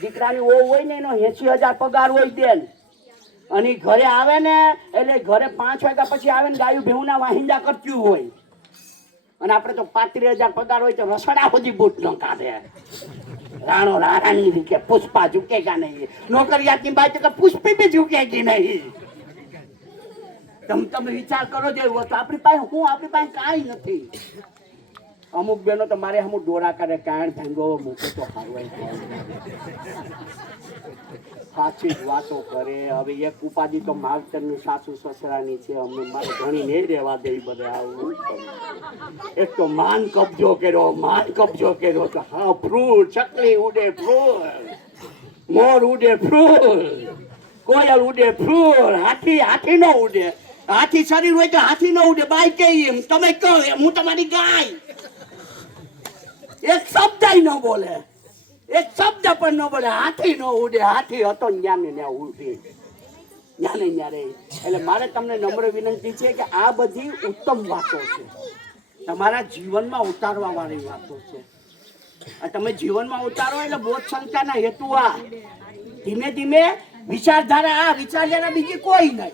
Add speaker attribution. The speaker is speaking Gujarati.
Speaker 1: દીકરાની ઓ હોય ને એનો એસી હજાર પગાર હોય તેલ. અને ઘરે આવે ને, એટલે ઘરે પાંચ વાગ્યા પછી આવે ને ગાયું ના વાહિંદા કરતી હોય. અને આપણે તો પાંત્રીસ હજાર પગાર હોય તો રસોડા સુધી બૂટ ન કાઢે. રાણો રાણાની કે પુષ્પા ઝુકેગા નહીં. નોકરિયાતની બાજુ તો પુષ્પી બી ઝુકેગી નહીં. તમે તમે વિચાર કરો જે, તો આપણી પાસે હું, આપણી પાસે કાંઈ નથી. અમુક બેનો તો મારે અમુક દોરા કરે કાયણ ભેંગો મૂકે તો સાચી જ વાતો કરે. હવે એક ઉપાધિ તો માવતરની સાસુ સસરાની છે. અમને મારે ઘણી નહીં રહેવા દે બધા આવું એક તો માન કબજો કર્યો, માન કબજો કર્યો તો હા ફ્રૂટ ચકલી ઉડે ફ્રૂટ મોર ઉડે ફ્રૂટ કોયલ ઉડે ફ્રૂટ હાથી હાથી ન ઉડે. હાથી શરીર હોય તો હાથી ન ઉડે. બાઈ કે એમ. તમે કહો હું તમારી ગાય. એક શબ્દ ન બોલે. એક શબ્દ પણ ન બોલે. હાથી ન ઉડે. હાથી હતો ને ત્યાં ને ત્યાં ન્યારે. એટલે મારે તમને નમ્ર વિનંતી છે કે આ બધી ઉત્તમ વાતો છે. તમારા જીવનમાં ઉતારવા વાળી વાતો છે. તમે જીવનમાં ઉતારો એટલે બોધ સંખ્યાના હેતુ આ. ધીમે ધીમે વિચારધારા આ. વિચારધારા બીજી કોઈ નહીં.